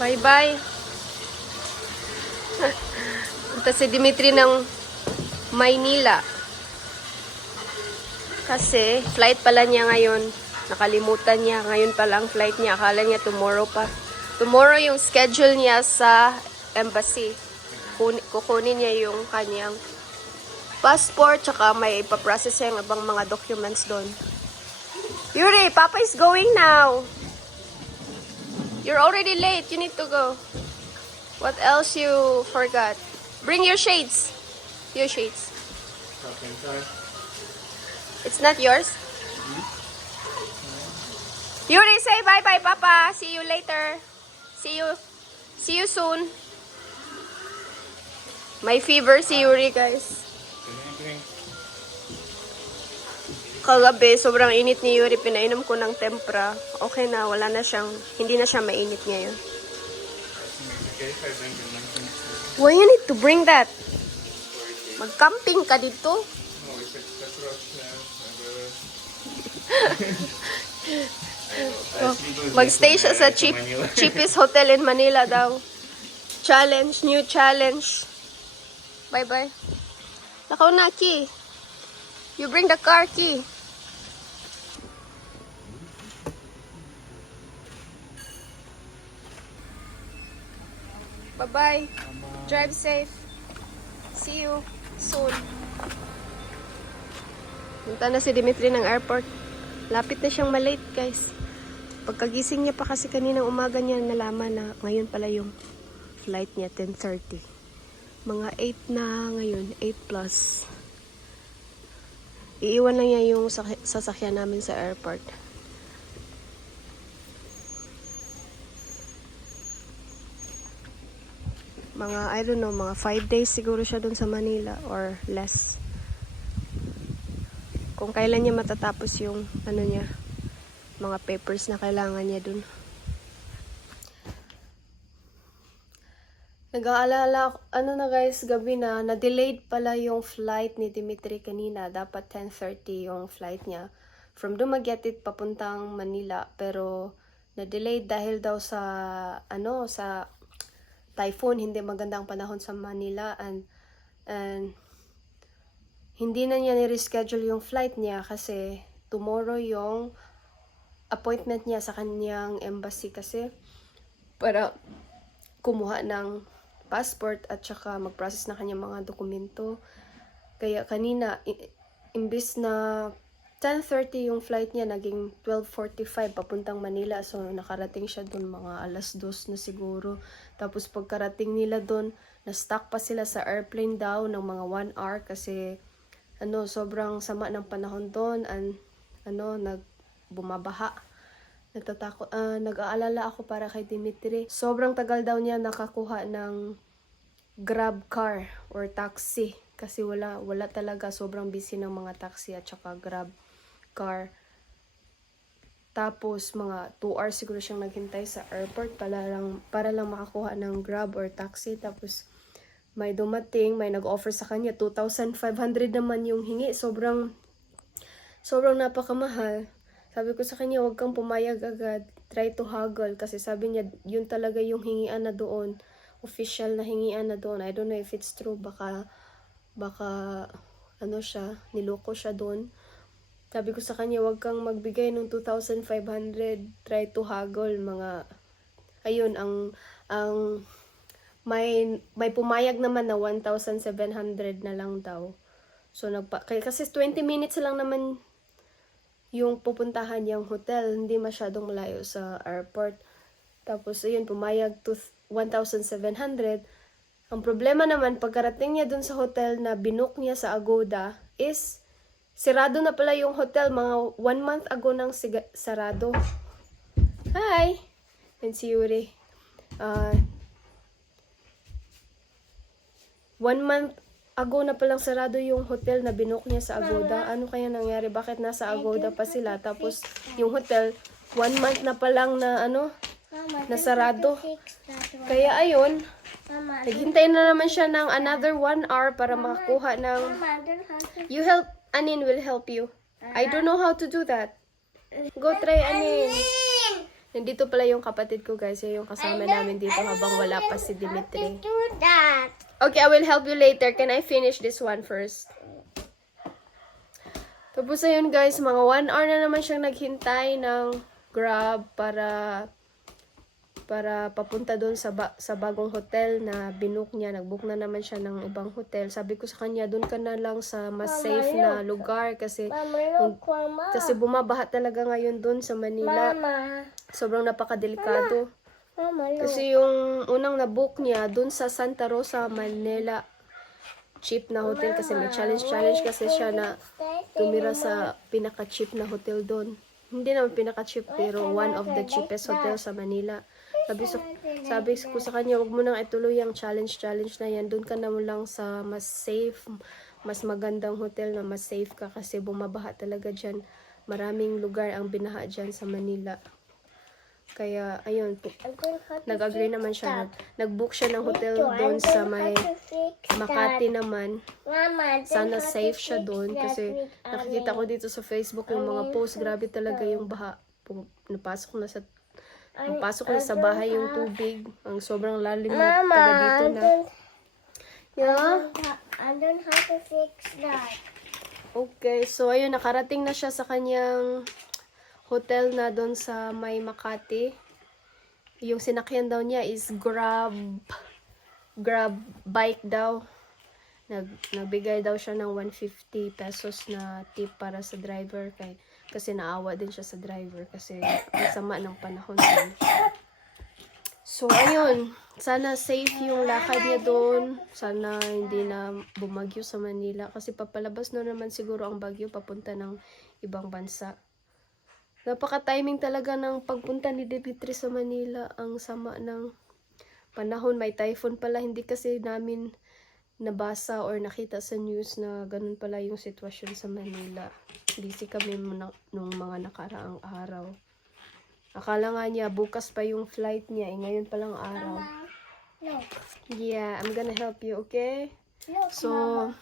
Bye-bye. Punta si Dimitri ng Maynila. Kasi flight pala niya ngayon. Nakalimutan niya. Ngayon pa lang flight niya. Akala niya tomorrow pa. Tomorrow yung schedule niya sa embassy. Kukunin niya yung kanyang passport. Tsaka may ipaprocess siya yung ibang mga documents doon. Yuri, Papa is going now. You're already late. You need to go. What else you forgot? Bring your shades. Your shades. Okay, sorry. It's not yours? Yuri, say bye-bye, Papa. See you later. See you soon. May fever si Yuri, guys. Kagabi, sobrang init ni Yuri. Pinainom ko ng tempra. Okay na, wala na siyang, hindi na siya mainit ngayon. Why you need to bring that? Mag-camping ka dito? Mag-stay siya sa cheapest hotel in Manila daw. Challenge, new challenge. Bye-bye. Nakaw na, Ki. You bring the car, Ki. Bye-bye. Drive safe. See you soon. Punta na si Dimitri ng airport. Lapit na siyang malate, guys. Pagkagising niya pa kasi kaninang umaga niya nalaman na ngayon pala yung flight niya, 10:30. Mga 8 na ngayon, 8 plus. Iiwan lang niya yung sasakyan namin sa airport. Mga, I don't know, mga 5 days siguro siya dun sa Manila or less. Kung kailan niya matatapos yung, ano niya, mga papers na kailangan niya dun. Nag-aalala, ano na guys, gabi na-delayed pala yung flight ni Dimitri kanina. Dapat 10:30 yung flight niya. From Dumaguete papuntang Manila. Pero, na-delayed dahil daw sa, sa typhoon. Hindi magandang panahon sa Manila. And hindi na niya ni-reschedule yung flight niya kasi tomorrow yung appointment niya sa kanyang embassy kasi para kumuha ng passport at saka mag-process na kanyang mga dokumento. Kaya kanina, imbis na 10:30 yung flight niya, naging 12:45 papuntang Manila. So, nakarating siya dun mga 2:00 na siguro. Tapos, pagkarating nila dun, na-stuck pa sila sa airplane daw ng mga 1 hour kasi sobrang sama ng panahon doon and bumabaha. Nag-aalala ako para kay Dimitri. Sobrang tagal daw niya nakakuha ng grab car or taxi kasi wala talaga, sobrang busy ng mga taxi at saka grab car. Tapos mga 2 hours siguro siyang naghintay sa airport para lang makakuha ng grab or taxi. Tapos may dumating, may nag-offer sa kanya 2,500 naman yung hingi. Sobrang napakamahal. Sabi ko sa kanya, huwag kang pumayag agad. Try to haggle. Kasi sabi niya, yun talaga yung hingian na doon. Official na hingian na doon. I don't know if it's true. Baka niloko siya doon. Sabi ko sa kanya, huwag kang magbigay ng 2,500. Try to haggle. Ayun, may pumayag naman na 1,700 na lang daw. So, kasi 20 minutes lang naman yung pupuntahan niyang hotel. Hindi masyadong malayo sa airport. Tapos, ayun, pumayag to 1,700. Ang problema naman, pagkarating niya dun sa hotel na binook niya sa Agoda, is sirado na pala yung hotel. Mga 1 month ago nang sarado. Hi! And si Yuri. 1 month ago na palang sarado yung hotel na binook niya sa Agoda. Ano kaya nangyari? Bakit nasa Agoda pa sila? Tapos yung hotel, 1 month na palang na nasarado. Kaya ayun, naghintay na naman siya ng another 1 hour para makakuha ng... Anin will help you. I don't know how to do that. Go try, Anin. Nandito pala yung kapatid ko, guys. Yung kasama namin dito habang wala pa si Dimitri. Do that. Okay, I will help you later. Can I finish this one first? Tapos ayun, guys, mga 1 hour na naman siyang naghintay ng Grab para papunta doon sa bagong hotel na binook niya. Nagbook na naman siya ng ibang hotel. Sabi ko sa kanya, doon ka na lang sa mas safe na lugar kasi kasi bumabaha talaga ngayon doon sa Manila. Mama. Sobrang napakadelikado. Mama, look. Kasi yung unang na-book niya doon sa Santa Rosa, Manila, cheap na hotel kasi may challenge kasi siya na tumira sa pinaka-cheap na hotel doon. Hindi naman pinaka-cheap pero one of the cheapest hotel sa Manila. Sabi ko sa kanya, wag mo nang ituloy yung challenge na yan. Doon ka na mo lang sa mas safe, mas magandang hotel na mas safe ka kasi bumabaha talaga dyan. Maraming lugar ang binaha dyan sa Manila. Kaya, ayun, nag-agree naman siya. Nag-book siya ng hotel doon sa may Makati naman. Sana safe siya doon kasi nakikita ko dito sa Facebook yung mga post. Grabe talaga yung baha. Napasok na sa bahay yung tubig. Ang sobrang lalim na taga dito na. I don't have to fix that. Okay, so ayun, nakarating na siya sa kanyang hotel na doon sa may Makati. Yung sinakyan daw niya is Grab bike daw. Nagbigay daw siya ng 150 pesos na tip para sa driver kasi naawa din siya sa driver kasi masama ng panahon din. So ayun, sana safe yung lakad niya doon. Sana hindi na bumagyo sa Manila kasi papalabas na naman siguro ang bagyo papunta ng ibang bansa. Napaka-timing talaga ng pagpunta ni Dimitri sa Manila. Ang sama ng panahon. May typhoon pala. Hindi kasi namin nabasa or nakita sa news na ganun pala yung sitwasyon sa Manila. Busy kami nung mga nakaraang araw. Akala nga niya bukas pa yung flight niya. Ngayon pa lang araw. Look. Yeah, I'm gonna help you, okay? Look, So, Mama.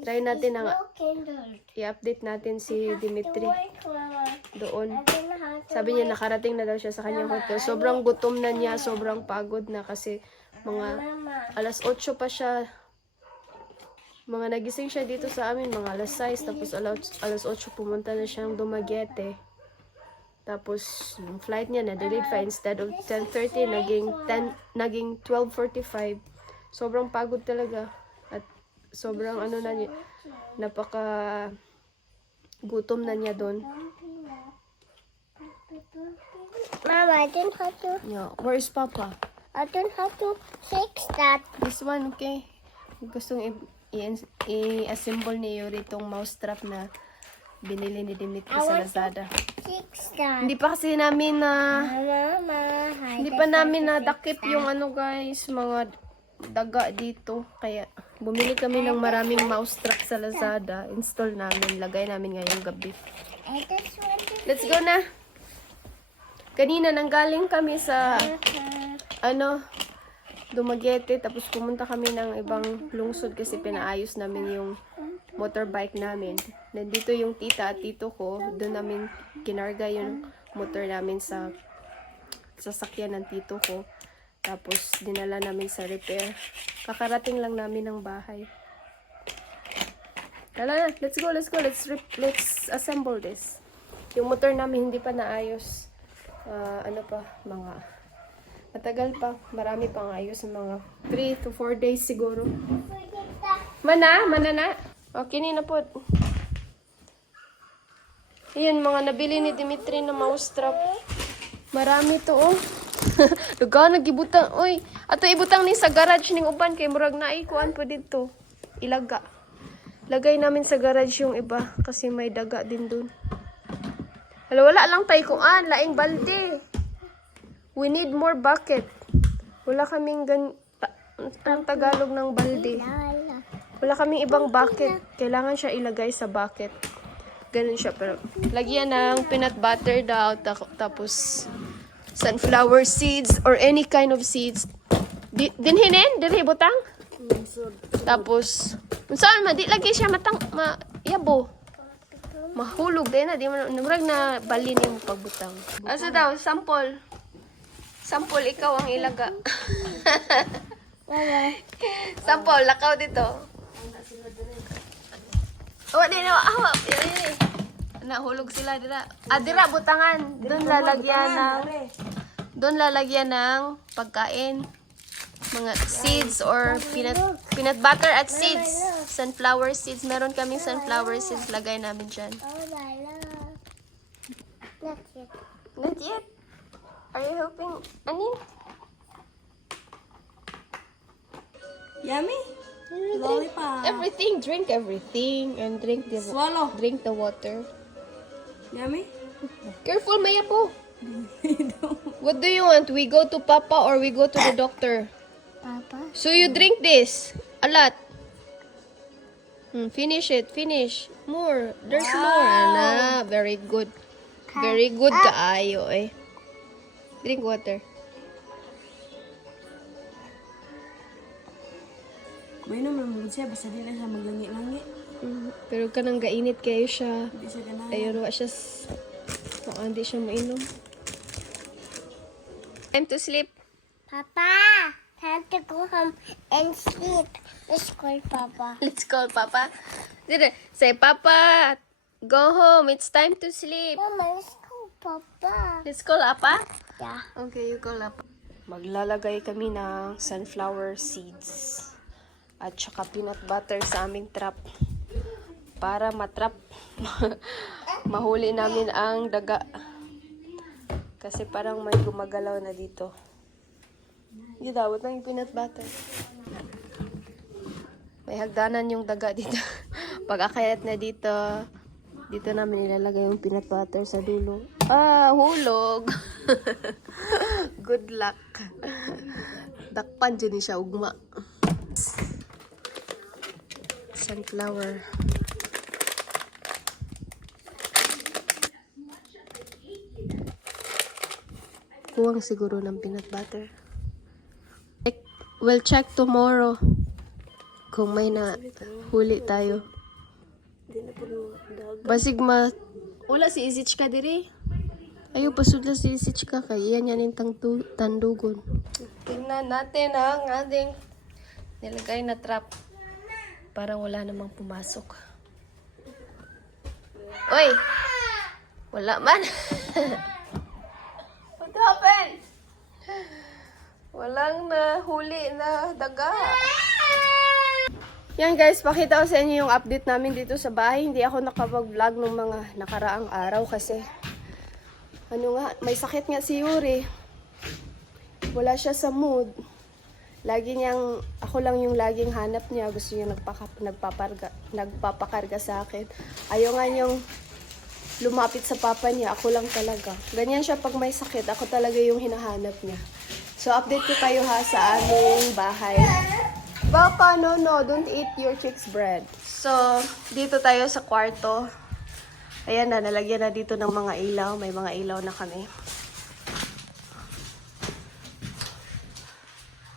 try natin ang No candle. i-update natin si Dimitri doon. I don't have to Sabi niya nakarating na daw siya sa kanyang hotel. Sobrang gutom na niya, sobrang pagod na kasi mga Mama. alas 8 pa siya. Mga nagising siya dito sa amin, mga alas 6. Tapos alas 8 pumunta na siyang Dumaguete. Tapos yung flight niya na-delayed pa. Instead of 10:30, naging 12:45. Sobrang pagod talaga. At sobrang ano na niya, napaka gutom na niya doon. Mama, I don't have to. Yeah, where is Papa? I don't have to fix that. This one, okay. Gustong i-assemble ni Yuri itong mousetrap na binili ni Dimitri sa Lazada. Fix that. Hindi pa kasi namin na Mama, hindi pa namin nadakip yung ano guys, mga daga dito. Kaya bumili kami ng maraming mousetrap sa Lazada. Install namin, lagay namin ngayong gabi. I just want to. Let's go na. Kanina nanggaling kami sa Dumaguete, tapos pumunta kami ng ibang lungsod kasi pinaayos namin yung motorbike namin. Nandito yung tita at tito ko, doon namin kinarga yung motor namin sa sasakyan ng tito ko. Tapos dinala namin sa repair. Kakarating lang namin ng bahay. Tala na, let's go. Let's assemble this. Yung motor namin hindi pa naayos. Matagal pa. Marami pang ayos. Mga 3 to 4 days siguro. Mana na. Okay, na po. Ayan, mga nabili ni Dimitri na mousetrap. Marami to, oh. Lugaw, nag-ibutang. Uy, ato ibutang ni sa garage ning uban. Kay murag na kuan po dito. Ilaga. Lagay namin sa garage yung iba. Kasi may daga din dun. Wala lang tayo kuan. Laing balde. We need more bucket. Wala kaming anong Tagalog ng balde. Wala kaming ibang bucket. Kailangan siya ilagay sa bucket. Ganun siya. Pero lagyan ng peanut butter daw. Tapos sunflower seeds or any kind of seeds. Dinhinin? Dinhi butang? Tapos, saan ma? Di lagi siya yabo. Mahulog din na. Di man, namurag na bali niya mo pagbutang. Asa daw, sample. Sample, ikaw ang ilaga. Mama. Sample, lakaw dito. Oh, di na, awa. Nahulog sila, dira. Dira, butangan. Doon lalagyan ng pagkain. Mga seeds or peanut butter at seeds. Sunflower seeds. Meron kaming sunflower seeds. Lagay namin dyan. Oh, my love. Not yet. Not yet. Are you helping? Anin? Yummy. Lollipop. Everything. Drink everything. And drink the Swallow. Drink the water. Yummy. Careful, Maya po. What do you want? We go to Papa or we go to the doctor? Papa. So you drink this. A lot. Finish it. Finish. More. There's more. Ana, very good. Very good kaayo eh. Drink water. May naman mo siya, basta di na siya maglangi-langi. Pero kanang gainit kayo siya. Hindi siya ganaan. Ayun, wa siya. Hindi siya mainom. Time to sleep. Papa. Time to go home and sleep. Let's call Papa. Let's call Papa. Say, Papa, go home. It's time to sleep. Mama, let's call Papa. Let's call Appa. Yeah. Okay, you call Appa. Maglalagay kami ng sunflower seeds at saka peanut butter sa aming trap para matrap. Mahuli namin ang daga. Kasi parang may gumagalaw na dito. Hindi dapat ng peanut butter. May hagdanan yung daga dito. Pag akayat na dito, dito namin ilalagay yung peanut butter sa dulo. Hulog! Good luck. Dakpan dyan siya, ugma. Sunflower. Kuwang siguro ng peanut butter. We'll check tomorrow kung may na huli tayo. Basig wala si Isichka diri. Ayaw pasudla si Isichka kay yan yung tandugon. Tingnan natin ang ating nilagay na trap. Parang wala namang pumasok. Oy! Wala man. What happened? Walang nahuli na daga. Yan guys, pakita ko sa inyo yung update namin dito sa bahay. Hindi ako nakapag-vlog ng mga nakaraang araw kasi may sakit nga si Yuri. Wala siya sa mood. Ako lang yung laging hanap niya. Gusto niya nagpapakarga sa akin. Ayaw nga niyang lumapit sa papa niya. Ako lang talaga. Ganyan siya pag may sakit. Ako talaga yung hinahanap niya. So, update ko kayo ha sa aming bahay. Papa, no, don't eat your chick's bread. So, dito tayo sa kwarto. Ayan na, nalagyan na dito ng mga ilaw. May mga ilaw na kami.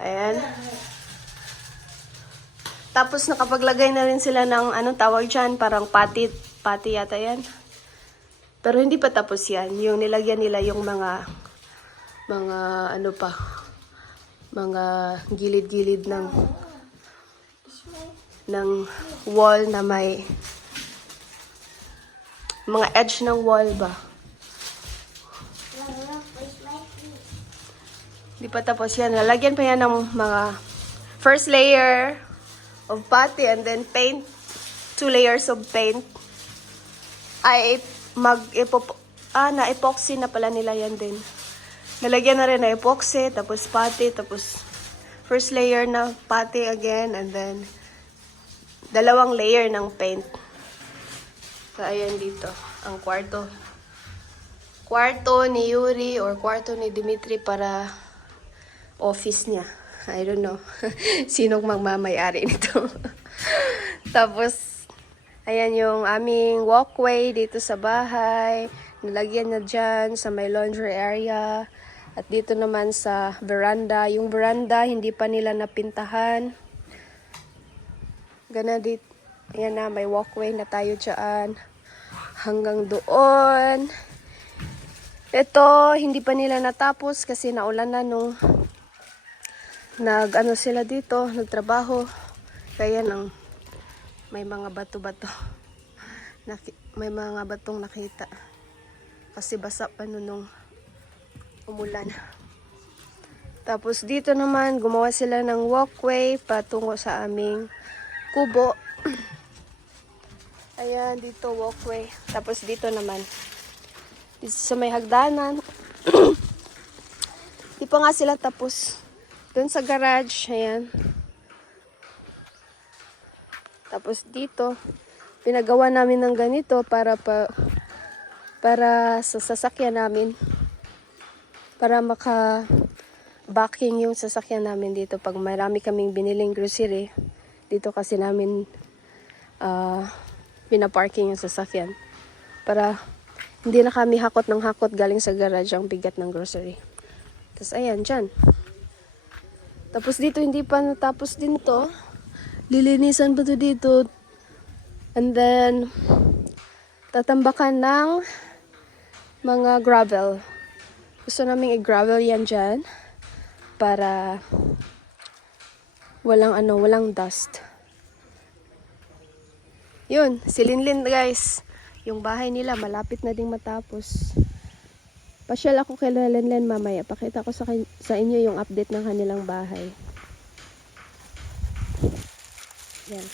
Ayan. Tapos, nakapaglagay na rin sila ng, anong tawag dyan? Parang pati yata yan. Pero hindi pa tapos yan. Yung nilagyan nila yung mga gilid-gilid ng wall na may mga edge ng wall ba. Hindi pa tapos yan. Nalagyan pa yan ng mga first layer of putty and then paint. 2 layers of paint. Na-epoxy na pala nila yan din. Nalagyan na rin na epoxy, tapos putty, tapos first layer na putty again, and then 2 layer ng paint. So, ayan dito, ang kwarto. Kwarto ni Yuri or kwarto ni Dimitri para office niya. I don't know. Sinong magmamayari nito. Tapos, ayan yung aming walkway dito sa bahay. Nalagyan na dyan sa may laundry area. At dito naman sa veranda. Yung veranda, hindi pa nila napintahan. Gana dito. Ayan na, may walkway na tayo dyan. hanggang doon. Ito, hindi pa nila natapos kasi naulan na nung nag-ano sila dito, nagtrabaho. Kaya nang may mga bato-bato. May mga batong nakita. Kasi basa pa nung umulan. Tapos dito naman, gumawa sila ng walkway patungo sa aming kubo. Ayan, dito walkway. Tapos dito naman, dito sa may hagdanan. Di pa nga sila tapos. Doon sa garage, ayan. Tapos dito, pinagawa namin ng ganito para sa sasakyan namin. Para maka-backing yung sasakyan namin dito. Pag marami kaming biniling grocery, dito kasi namin pinaparking yung sasakyan. Para hindi na kami hakot ng hakot galing sa garage ang bigat ng grocery. Tapos ayan, dyan. Tapos dito, hindi pa natapos din to. Lilinisan pa to dito. And then, tatambakan ng mga gravel. Gusto namin i-gravel yan dyan. Para walang dust. Yun, si Linlin guys. Yung bahay nila, malapit na ding matapos. Pasyal ako kay Linlin mamaya. Pakita ko sa inyo yung update ng kanilang bahay. Yan.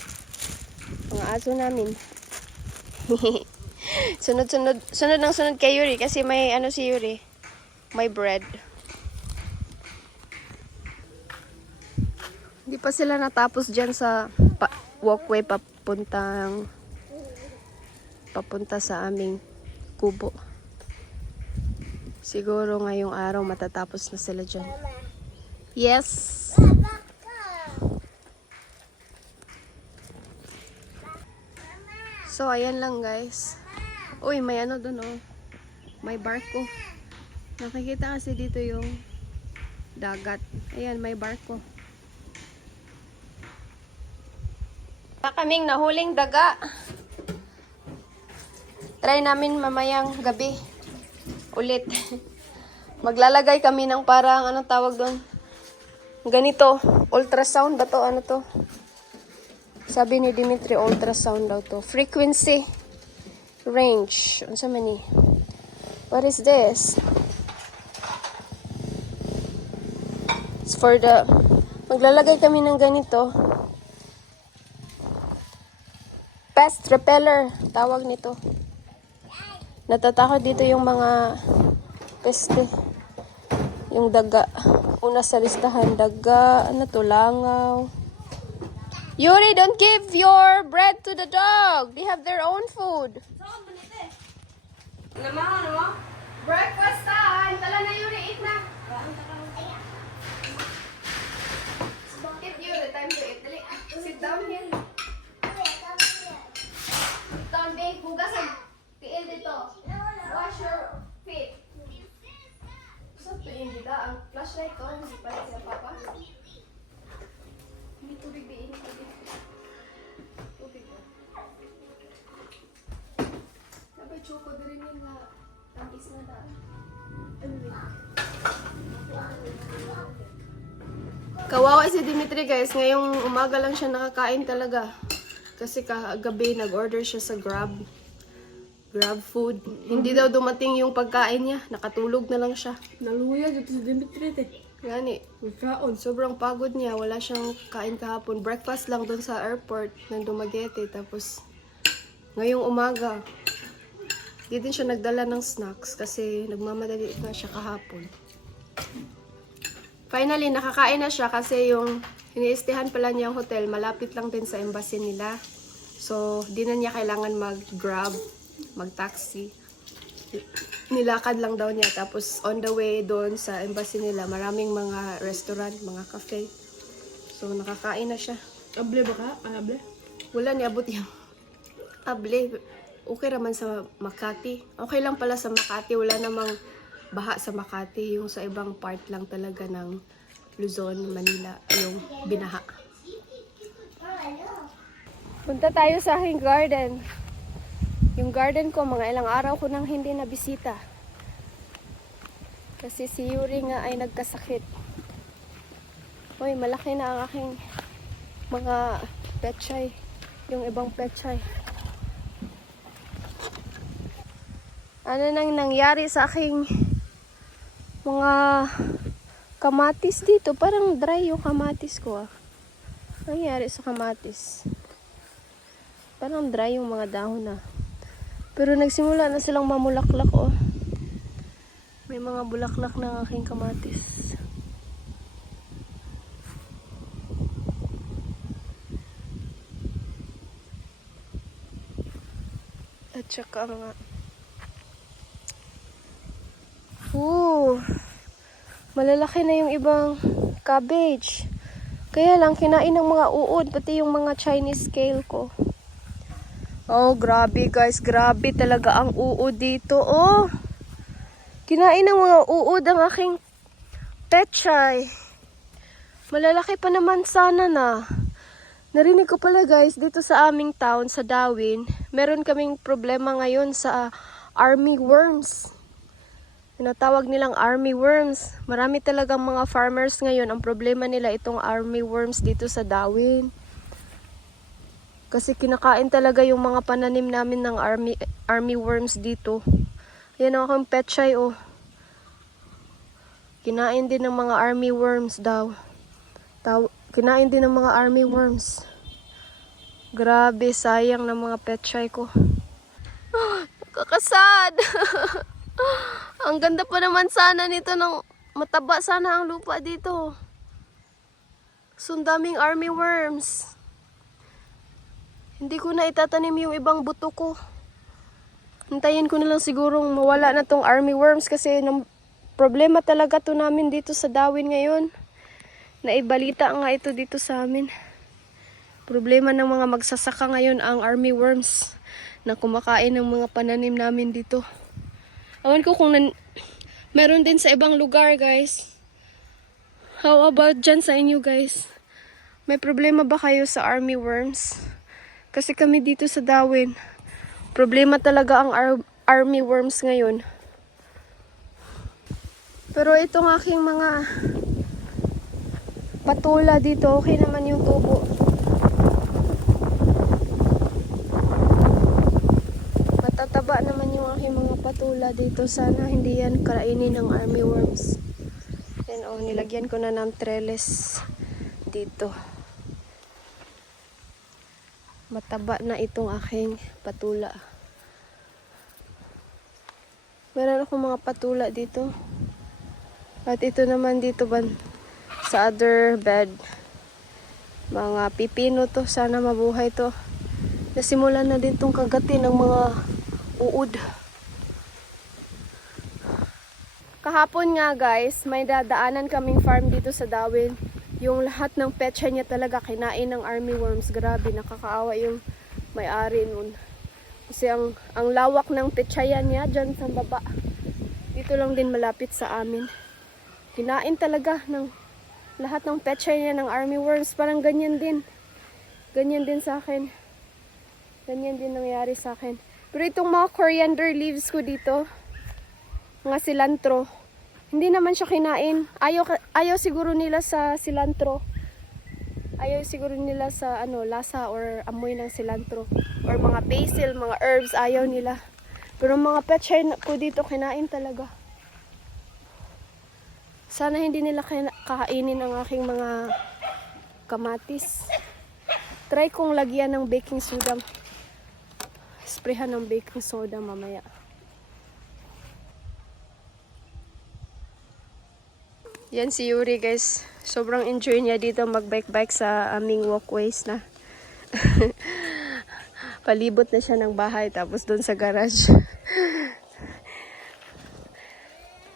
Mga aso namin. Sunod kay Yuri kasi may ano si Yuri. May bread. Hindi pa sila natapos dyan sa walkway papunta sa aming kubo. Siguro ngayong araw matatapos na sila dyan. Yes! So, ayan lang guys. Uy, may ano dun oh. May barko. Nakikita kasi dito yung dagat. Ayan, may barko. Kaming nahuling daga. Try namin mamayang gabi. Ulit. Maglalagay kami ng parang, anong tawag doon? Ganito. Ultrasound ba to? Ano to? Sabi ni Dimitri, ultrasound daw to. Frequency. Range. Ano sa mani? What is this? It's for the... Maglalagay kami ng ganito. Pest repeller. Tawag nito. Natatakot dito yung mga peste. Yung daga. Una sa listahan, daga. Ano to? Langaw. Yuri, don't give your bread to the dog. They have their own food. Breakfast time. Tala na, Yuri. Eat na. Eat, Yuri. Time to eat. Dali. Sit down here. Sit down, babe. Hugas ang tiil dito. Wash your feet. Gusto ito yung dita. Ang flashlight ko. Hindi pala sila papa. Hindi tubig din. Tubig. Sabay choco din yung tamis na daan. Kawawa si Dimitri guys. Ngayong umaga lang siya nakakain talaga. Kasi kagabi nag-order siya sa Grab food. Hindi daw dumating yung pagkain niya. Nakatulog na lang siya. Naluya dito si Dimitri te. Gani. Sobrang pagod niya. Wala siyang kain kahapon. Breakfast lang doon sa airport ng Dumaguete. Tapos, ngayong umaga, di din siya nagdala ng snacks kasi nagmamadali na siya kahapon. Finally, nakakain na siya kasi yung iniistihan pala niya yung hotel, malapit lang din sa embassy nila. So, di na niya kailangan mag-grab, mag-taxi. Nilakad lang daw niya. Tapos, on the way doon sa embassy nila, maraming mga restaurant, mga cafe. So, nakakain na siya. Able ba ka? Able? Wala niabot yung able. Okay raman sa Makati. Okay lang pala sa Makati. Wala namang baha sa Makati. Yung sa ibang part lang talaga ng Luzon, Manila, yung binaha. Punta tayo sa aking garden. Yung garden ko, mga ilang araw ko nang hindi nabisita. Kasi si Yuri nga ay nagkasakit. Uy, malaki na ang aking mga pechay. Yung ibang pechay. Ano nang nangyari sa aking mga kamatis dito? Parang dry yung kamatis ko ah. Ano nangyari sa kamatis? Parang dry yung mga dahon na. Pero nagsimula na silang mamulaklak oh. May mga bulaklak ng aking kamatis. At saka nga. Malalaki na yung ibang cabbage. Kaya lang kinain ng mga uod, pati yung mga Chinese kale ko. Oh, grabe guys, grabe talaga ang uod dito. Oh, kinain ng mga uod ang aking pechay. Malalaki pa naman sana na. Narinig ko pala guys, dito sa aming town, sa Darwin, meron kaming problema ngayon sa army worms. Tinatawag nilang army worms. Marami talagang mga farmers ngayon, ang problema nila itong army worms dito sa Darwin. Kasi kinakain talaga yung mga pananim namin ng army worms dito. Ayan ang aking pechay oh. Kinain din ng mga army worms daw. Kinain din ng mga army worms. Grabe, sayang ng mga pechay ko. Nakakasad. Ang ganda pa naman sana nito ng mataba sana ang lupa dito. Sundaming army worms. Hindi ko na itatanim yung ibang buto ko. Hintayin ko na lang sigurong mawala na tong army worms kasi problema talaga to namin dito sa Darwin ngayon. Naibalita nga ito dito sa amin. Problema ng mga magsasaka ngayon ang army worms na kumakain ng mga pananim namin dito. Awan ko kung meron din sa ibang lugar guys. How about dyan sa inyo guys? May problema ba kayo sa army worms? Kasi kami dito sa Darwin, problema talaga ang army worms ngayon. Pero itong aking mga patula dito, okay naman yung tubo. Matataba naman yung aking mga patula dito. Sana hindi yan kainin ng army worms. Yan oh, nilagyan ko na ng trellis dito. Mataba na itong aking patula. Meron akong mga patula dito. At ito naman dito sa other bed. Mga pipino to. Sana mabuhay to. Nasimulan na din tong kagatin ng mga uod. Kahapon nga guys, may dadaanan kaming farm dito sa Darwin. Yung lahat ng petsa niya talaga kinain ng army worms. Grabe, nakakaawa yung may-ari nun. Kasi ang lawak ng petsayan niya dyan sa baba. Dito lang din malapit sa amin. Kinain talaga ng lahat ng petsa niya ng army worms. Parang ganyan din. Ganyan din sa akin. Ganyan din nangyari sa akin. Pero itong mga coriander leaves ko dito, mga cilantro, hindi naman siya kinain. Ayaw siguro nila sa cilantro. Ayaw siguro nila sa lasa or amoy ng cilantro. Or mga basil, mga herbs, ayaw nila. Pero mga pechay ko dito kinain talaga. Sana hindi nila kakainin ang aking mga kamatis. Try kong lagyan ng baking soda. Sprayhan ng baking soda mamaya. Yan si Yuri guys. Sobrang enjoy niya dito mag-bike-bike sa aming walkways na. Palibot na siya ng bahay tapos doon sa garage.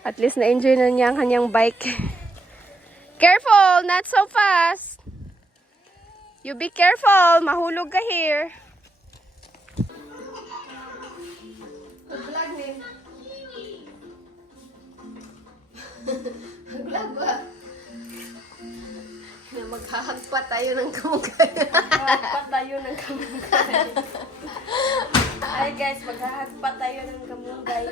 At least na-enjoy na niya ang kanyang bike. Careful! Not so fast! You be careful! Mahulog ka here. Mag-vlog din. Mag-vlog ba? Maghahagpa tayo ng kamukay. Maghahagpa tayo ng kamukay. Ay guys, maghahagpa tayo ng kamunggay.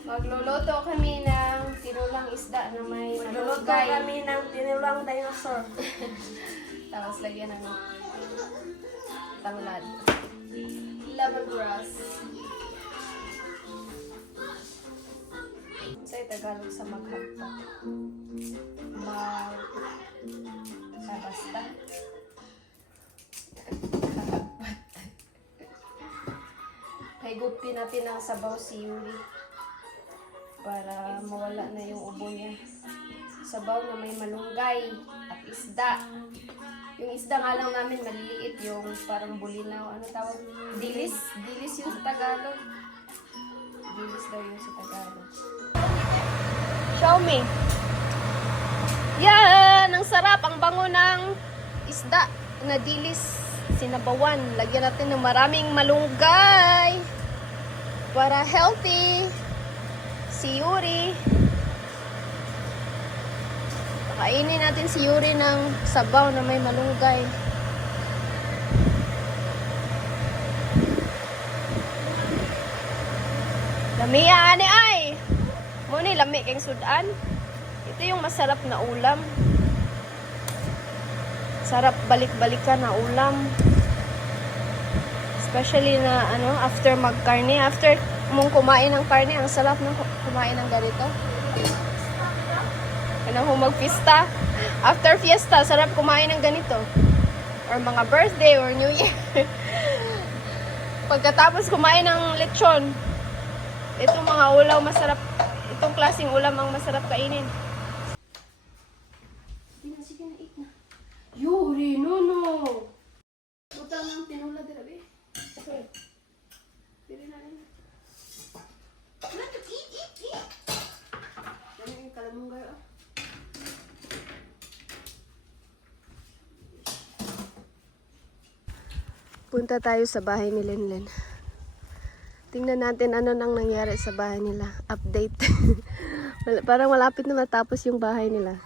Magluluto kami ng tinulang isda na may Magluluto malunggay. kami ng tinulang dinosaur. Tapos lagyan ng tanglad. Lemongrass. Sa Tagalog sa maghagpa. Basta. Higupin natin ang sabaw si Yuri para mawala na yung ubo niya. Sabaw na may malunggay at isda. Yung isda nga lang namin maliliit, yung parang bulinaw. Ano tawag? Dilis? Dilis yung sa Tagalog. Dilis daw yung sa Tagalog. Show me. Yan! Ang sarap! Ang bango ng isda na dilis. Sinabawan. Lagyan natin ng maraming malunggay para healthy. Si Yuri. Pakainin natin si Yuri ng sabaw na may malunggay. Lamiya ani ay! Mo ni lami kayong sudan. Ito yung masarap na ulam. Sarap balik-balikan na ulam. Especially na after magkarne, after mong kumain ng karne, ang sarap ng kumain ng ganito. Kung magpista, after fiesta, sarap kumain ng ganito. Or mga birthday or New Year. Pagkatapos kumain ng lechon, itong mga ulaw masarap, itong klaseng ulam ang masarap kainin. Sige na, eat na. Yuri, no. Butang ng tinula dira, be. Okay. Pili na rin. Yan yung kalamunggay, ah. Punta tayo sa bahay ni Lenlen. Tingnan natin ano nang nangyari sa bahay nila. Update. Parang malapit na matapos yung bahay nila.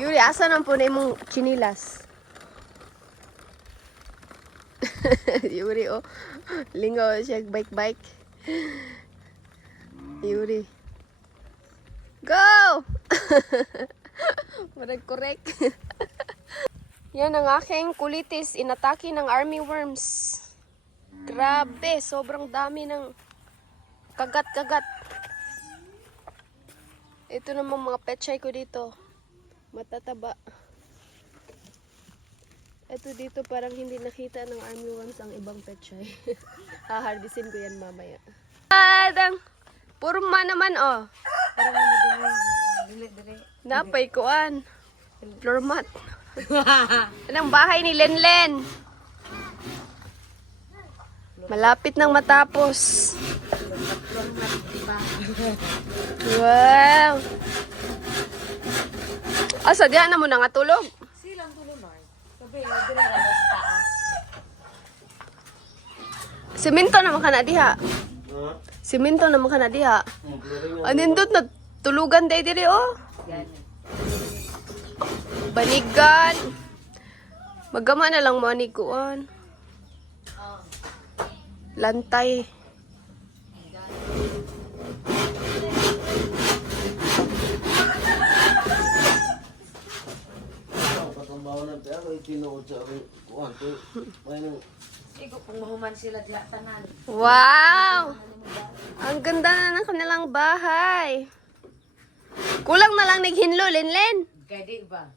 Yuri, asan ang punay mong chinilas? Yuri, oh. Lingaw siya, bike. Yuri. Go! Marag correct. Yan ang aking kulitis. Inatake ng army worms. Grabe, sobrang dami ng kagat-kagat. Ito naman mga pechay ko dito. Matataba. Ito dito parang hindi nakita ng army worms ang ibang pechay. Haharbisin ko yan mamaya. Adang! Purma naman, oh. Napay kuan. Floor mat. Anong bahay ni Lenlen? Malapit nang matapos. Wow! Asa diyan na mo na nga tulog? Silang tulog na. Sabi, dire ra sa taas. Simento naman ka na diha. Simento naman ka na diha. Anindot na tulugan day dire, oh. Banigan. Magama na lang mo ni kuan. Lantay. Igo kung mahuman sila diha tanan. Wow! Ang ganda na ng kanilang bahay. Kulang na lang naghinlo, Lenlen. Gadi ba?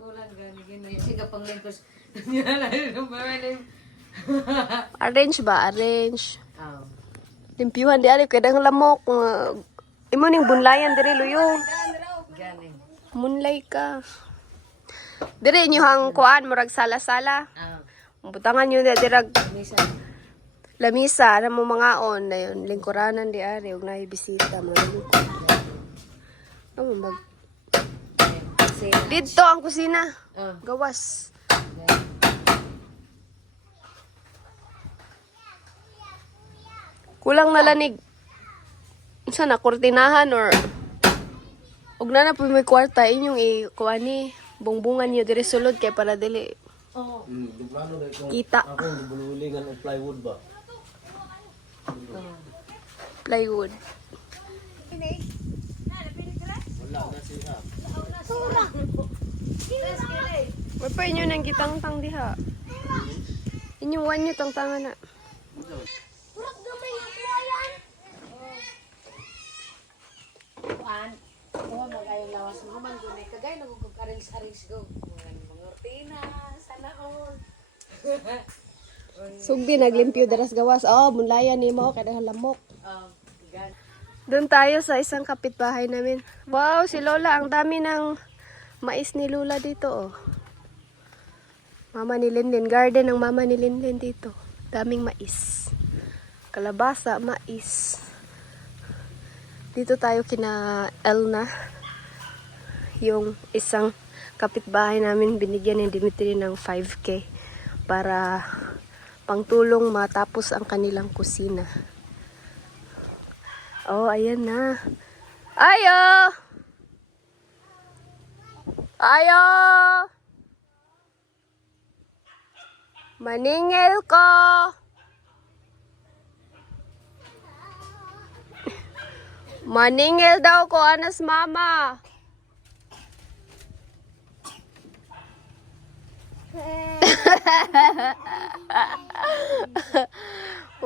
Kulang gani gini. Siga pang lengkos. Nila yung bawain. Arrange ba? Arrange. Oh. Limpyuhan di ari kadang lamok. Imo ning bunlayan diri luyo. Gani. Munlay ka. Diri nyo hang kuan murag sala-sala. Ah. Butangan nyo na dirag Misa. lamisa na mo mga on na yun. Lingkuranan di ari ug nay bisita mo. Oh, mag Say. dito ang kusina. Oh. Gawas. Kulang na lanig. Sana kurtinahan or ug na po may kwarta inyong kuani Bungbungan niyo diri sulod kay para dili Oo. Yung plano dahil kung kita ako bululingan ng plywood ba? plywood. Wala na siya. Wa pa inyo nang gitangtang diha. Inyuwan niyo tangtangan na. Murag gamay nga kuwayan. Kuan. Oo, magayong lawas mo man gunay kagay nagugug-arrange go. Mga ortina, sana all. Sugdi naglimpyo daras gawas. Oh, munlayan nimo kay dahil lamok. Gan. Doon tayo sa isang kapitbahay namin. Wow, si Lola, ang dami ng mais ni Lola dito, oh. Mama ni Linlin, garden ng mama ni Linlin dito. Daming mais. Kalabasa, mais. Dito tayo kina Elna. Yung isang kapitbahay namin, binigyan ni Dimitri ng 5K para pangtulong matapos ang kanilang kusina. Oh, ayan na. Ayo! Ayo! Maningil ko! Maningil daw ko, anas mama.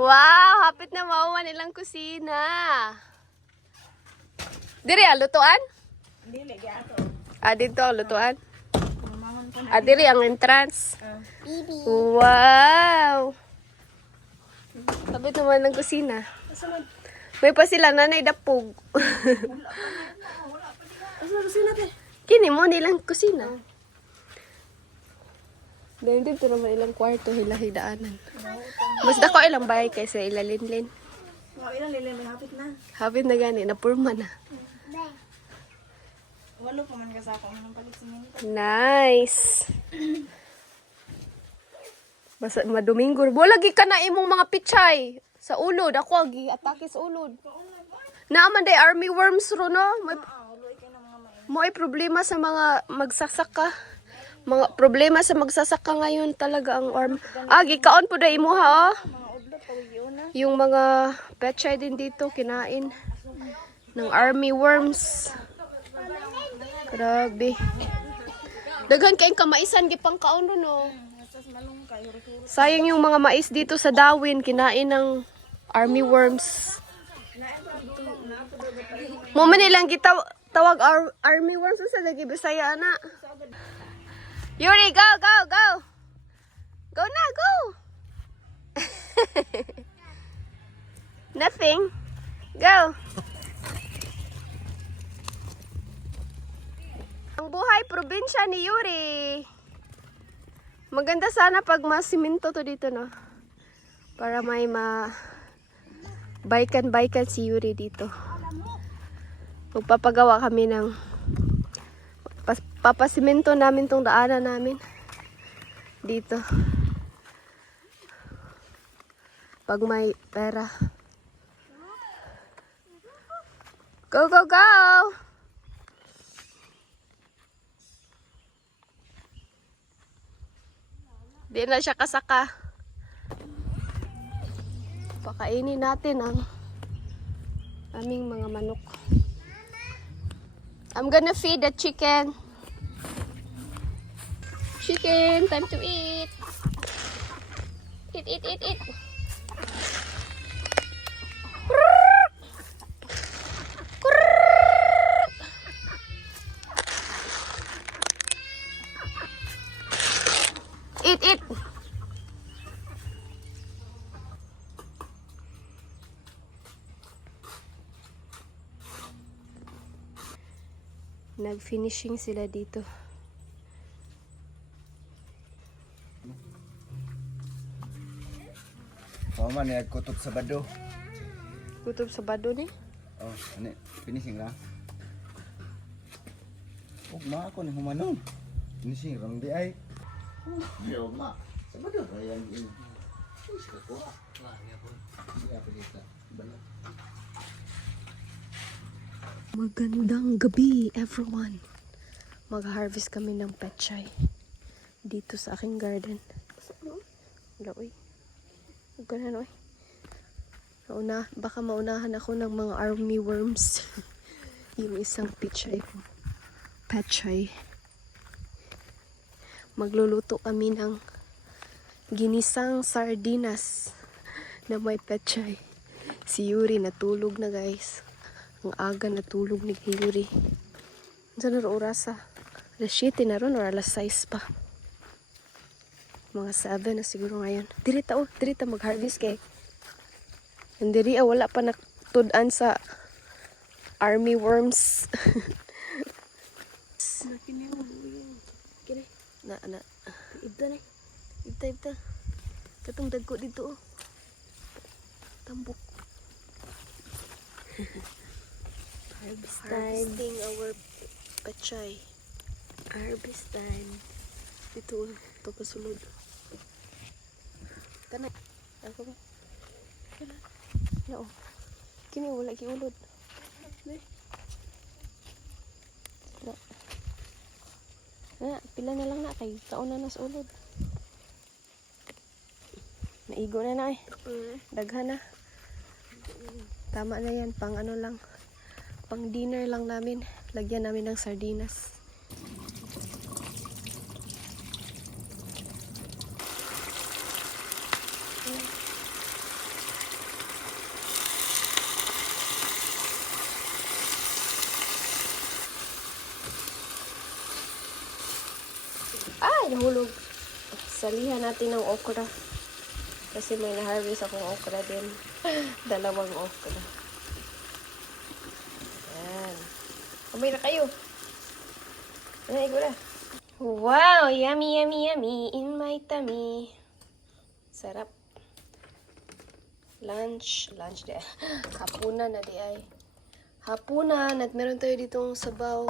Wow, hapit na mauman nilang kusina. Diri lutuan? Dili gato. Ah, dito ang lutuan. Ah, diri ang entrance. Bibi. Wow. Hapit naman ng kusina. May pa sila nanay dapog. Kini mo nilang kusina. Dahil dito naman ilang kwarto hilahidaanan. Mas dako ilang bahay kaysa ilalinlin. Ilang lili may hapit na. Hapit na gani, napurma na. Walo pa man ka sa ako ng palit simento. Nice. Basta madomingo. Lagi ka na imong mga pichay. Sa ulod. Ako agi atake sa ulod. Naaman day army worms ro no. May problema sa mga magsasaka. Mga problema sa magsasaka ngayon talaga ang arm. Agi kaon po day imo ha oh. Yung mga pechay din dito kinain ng army worms. Grabe. Daghan kayong kamaisan gipang kaon ro no. Sayang yung mga mais dito sa Dawin kinain ng army worms. Mo man nilang tawag army worms sa lagi Bisaya ana. Yuri, go, go, go. Go na, go. Nothing. Go. Ang buhay probinsya ni Yuri. Maganda sana pag masiminto to dito, no? Para may baikan-baikan si Yuri dito. Magpapagawa kami ng papasiminto namin tong daanan namin dito. Pag may pera. Go, go, go! Di na siya kasaka. Pakainin natin ang aming mga manok. I'm gonna feed the chicken. Chicken, time to eat. Eat, eat, eat, eat. Eat, eat. Nag-finishing sila dito. Oh man, kutot sa bado. Kutob sa bado ni. Oh, ano, finishing lang. Huwag ma ako ni humanong. Finishing lang di ay. Yo ma. Sa bado ayan din. Isa ko. Hindi apa kita. Magandang gabi, everyone. Mag-harvest kami ng pechay dito sa aking garden. Wala, uy. Huwag ka na, uy. Baka maunahan ako ng mga army worms. Yung isang pechay ko. Pechay. Magluluto kami ng ginisang sardinas na may pechay. Si Yuri natulog na, guys. Ang aga natulog ni Yuri. Saan na oras Alas 7 na ron or alas 6 pa. Mga 7 na siguro ngayon. Dirita mag-harvest kay. Andiri wala pa natudan sa army worms. Kini na ibta na. Ibta. Katong dagko dito. Tambok. Harvest time. Harvesting our pechay. Harvest time. Dito, ito kasulod. Tanay. Ako ba? No. Kini wala giulod. Pila na lang na kay taon na nas ulod. Naigo na eh. Daghan na. Tama na yan, pang ano lang. Pang dinner lang namin. Lagyan namin ng sardinas. Ay, nahulog. Salihan natin ng okra. Kasi may na-harvest akong okra din. 2 okra. Yan. Kamay na kayo. Ay, gula. Wow! Yummy, yummy, yummy in my tummy. Sarap. Lunch di. Hapunan na di ay. Hapunan at meron tayo ditong sabaw.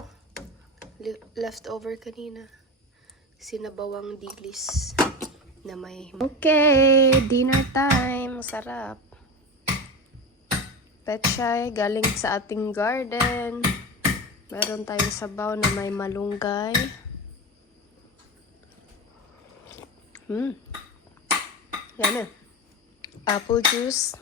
Leftover kanina. Sinabawang diglis na may... Okay, dinner time. Sarap. Pechay, galing sa ating garden. Meron tayong sabaw na may malunggay. Yan na. Apple juice.